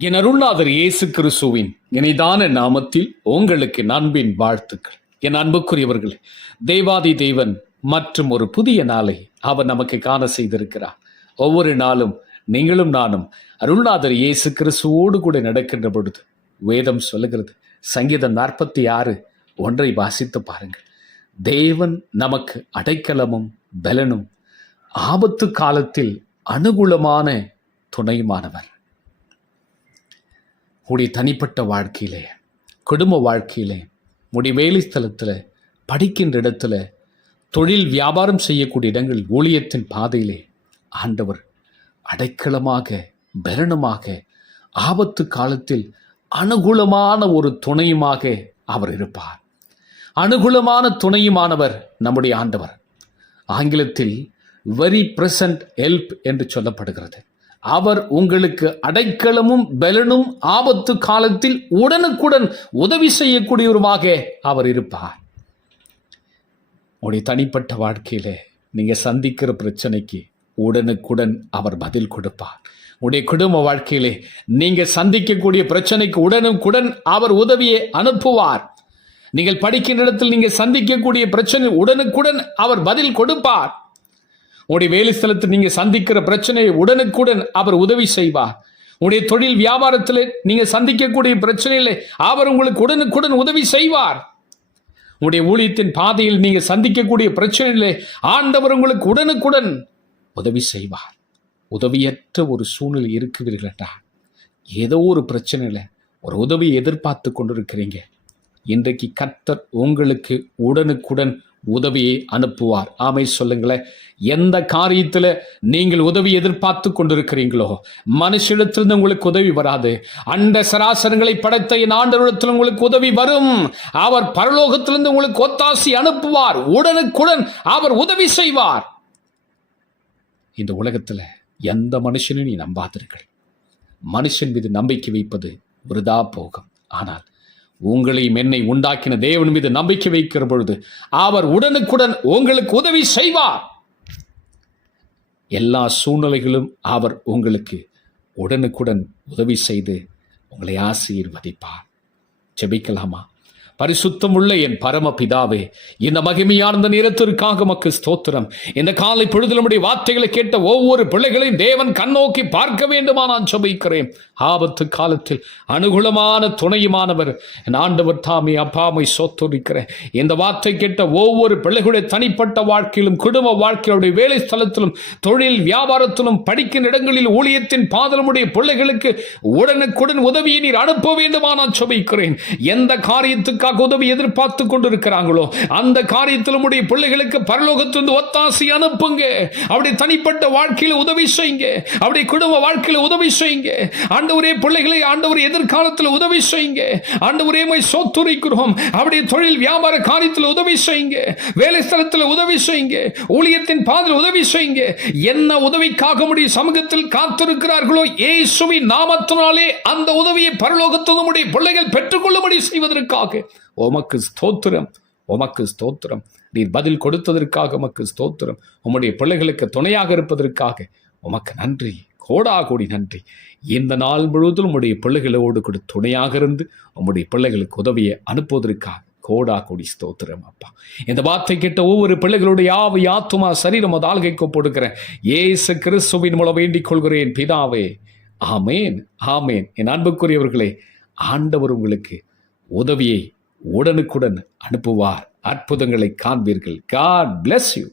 என் அருள்நாதர் இயேசு கிறிஸ்துவின் இனிதான நாமத்தில் உங்களுக்கு நண்பின் வாழ்த்துக்கள். என் அன்புக்குரியவர்கள் தேவாதி தேவன் மற்றும் ஒரு புதிய நாளை அவர் நமக்கு காண செய்திருக்கிறார். ஒவ்வொரு நாளும் நீங்களும் நானும் அருள்நாதர் இயேசு கிறிஸ்துவோடு கூட நடக்கின்ற பொழுது வேதம் சொல்லுகிறது சங்கீதம் நாற்பத்தி ஆறு ஒன்றை வாசித்து பாருங்கள். தேவன் நமக்கு அடைக்கலமும் பலனும் ஆபத்து காலத்தில் அனுகூலமான துணையுமானவர். உடைய தனிப்பட்ட வாழ்க்கையிலே குடும்ப வாழ்க்கையிலே உடைய வேலை ஸ்தலத்தில் படிக்கின்ற இடத்துல தொழில் வியாபாரம் செய்யக்கூடிய இடங்கள் ஊழியத்தின் பாதையிலே ஆண்டவர் அடைக்கலமாக பலனுமாக ஆபத்து காலத்தில் அனுகூலமான ஒரு துணையுமாக அவர் இருப்பார். அனுகூலமான துணையுமானவர் நம்முடைய ஆண்டவர். ஆங்கிலத்தில் வெரி பிரசன்ட் ஹெல்ப் என்று சொல்லப்படுகிறது. அவர் உங்களுக்கு அடைக்கலமும் பலனும் ஆபத்து காலத்தில் உடனுக்குடன் உதவி செய்யக்கூடியவருமாக அவர் இருப்பார். உடைய தனிப்பட்ட வாழ்க்கையில் நீங்கள் சந்திக்கிற பிரச்சனைக்கு உடனுக்குடன் அவர் பதில் கொடுப்பார். உடைய குடும்ப வாழ்க்கையிலே நீங்கள் சந்திக்கக்கூடிய பிரச்சனைக்கு உடனுக்குடன் அவர் உதவியை அனுப்புவார். நீங்கள் படிக்கின்ற இடத்தில் நீங்கள் சந்திக்கக்கூடிய பிரச்சனை உடனுக்குடன் அவர் பதில் கொடுப்பார். உடைய வேலை ஸ்தலத்தில் நீங்க சந்திக்கிற பிரச்சனையை உடனுக்குடன் அவர் உதவி செய்வார். உடைய தொழில் வியாபாரத்தில் நீங்க சந்திக்கக்கூடிய பிரச்சனையில அவர் உங்களுக்கு உடனுக்குடன் உதவி செய்வார். உடைய ஊழியத்தின் பாதையில் நீங்க சந்திக்கக்கூடிய பிரச்சனையிலே ஆண்டவர் உங்களுக்கு உடனுக்குடன் உதவி செய்வார். உதவியற்ற ஒரு சூழ்நிலை இருக்குவீர்களா ஏதோ ஒரு பிரச்சனையில் ஒரு உதவியை எதிர்பார்த்து கொண்டிருக்கிறீங்க. இன்றைக்கு கர்த்தர் உங்களுக்கு உடனுக்குடன் உதவியை அனுப்புவார். ஆமை சொல்லுங்களேன். எந்த காரியத்தில் நீங்கள் உதவி எதிர்பார்த்து கொண்டிருக்கிறீங்களோ மனுஷிடத்திலிருந்து உங்களுக்கு உதவி வராது. அண்ட சராசரங்களை படைத்த என் ஆண்டவரிடத்தில் உங்களுக்கு உதவி வரும். அவர் பரலோகத்திலிருந்து உங்களுக்கு ஒத்தாசி அனுப்புவார். உடனுக்குடன் அவர் உதவி செய்வார். இந்த உலகத்தில் எந்த மனுஷனையும் நீ நம்பாதீர்கள் மனுஷன் மீது நம்பிக்கை வைப்பது விருதா போகும் ஆனால் உங்களையும் என்னை உண்டாக்கின தேவன் மீது நம்பிக்கை வைக்கிற பொழுது அவர் உடனுக்குடன் உங்களுக்கு உதவி செய்வார். எல்லா சூழ்நிலைகளும் அவர் உங்களுக்கு உடனுக்குடன் உதவி செய்து உங்களை ஆசீர்வதிப்பார். ஜெபிக்கலாமா? பரிசுத்தம் உள்ள என் பரம பிதாவே இந்த மகிமையார்ந்த நேரத்திற்காக மக்கு ஸ்தோத்திரம். இந்த காலை பொழுது நம்முடைய வார்த்தைகளை கேட்ட ஒவ்வொரு பிள்ளைகளையும் தேவன் கண்ணோக்கி பார்க்க வேண்டுமா நான் சபிக்கிறேன் ஆபத்து காலத்தில் அனுகூலமான துணையுமானவர் என் ஆண்டவர் தாமி அப்பாமை சோத்துரிக்கிறேன். இந்த வார்த்தை கேட்ட ஒவ்வொரு பிள்ளைகளுடைய தனிப்பட்ட வாழ்க்கையிலும் குடும்ப வாழ்க்கையுடைய வேலை ஸ்தலத்திலும் தொழில் வியாபாரத்திலும் படிக்கும் இடங்களில் ஊழியத்தின் பாதலமுடைய பிள்ளைகளுக்கு உடனுக்குடன் உதவியை நீர் அனுப்ப வேண்டுமா நான் சபிக்கிறேன் எந்த காரியத்துக்காக உதவி எதிர்பார்த்து கொண்டிருக்கிறாங்களோ அந்த காரியத்தில் உடைய பிள்ளைகளுக்கு பரலோகத்திலிருந்து ஒத்தாசி அனுப்புங்க. அப்படி தனிப்பட்ட வாழ்க்கையில் உதவி செய்யுங்க. அப்படி குடும்ப வாழ்க்கையில் உதவி செய்யுங்க. ஆண்டவரே பிள்ளைகளை ஆண்டவர் எதிர்காலத்தில் உதவி செய்யுங்க. ஆண்டவரே மை சோத்துரைக்கிறோம் அப்படி தொழில் வியாபார காரியத்தில் உதவி செய்யுங்க. வேலை ஸ்தலத்தில் உதவி செய்யுங்க. ஊழியத்தின் பாதையில் உதவி செய்யுங்க. என்ன உதவிக்காக முடியும் சமூகத்தில் காத்திருக்கிறார்களோ இயேசுவின் நாமத்தினாலே அந்த உதவியை பரலோகத்தில் நம்முடைய பிள்ளைகள் பெற்றுக்கொள்ளும்படி செய்வதற்காக. உமக்கு ஸ்தோத்திரம் உமக்கு ஸ்தோத்திரம். நீர் பதில் கொடுத்ததற்காக உமக்கு ஸ்தோத்திரம். உம்முடைய பிள்ளைகளுக்கு துணையாக இருப்பதற்காக உமக்கு நன்றி கோடா கோடி நன்றி. இந்த நாள் முழுவதும் உம்முடைய பிள்ளைகளோடு கூட துணையாக இருந்து உம்முடைய பிள்ளைகளுக்கு உதவியை அனுப்புவதற்காக கோடா கோடி ஸ்தோத்திரம் அப்பா. இந்த வார்த்தை கேட்ட ஒவ்வொரு பிள்ளைகளுடைய ஆவி யாத்துமா சரீரம் அது ஆள்கை கொடுக்கிறேன் ஏசு கிறிஸ்துவின் மூலம் வேண்டிக் கொள்கிறேன் பிதாவே. ஆமேன் ஆமேன். என் அன்புக்குரியவர்களே ஆண்டவர் உங்களுக்கு உதவியை உடனுக்குடன் அனுப்புவார். அற்புதங்களை காண்பீர்கள். God bless you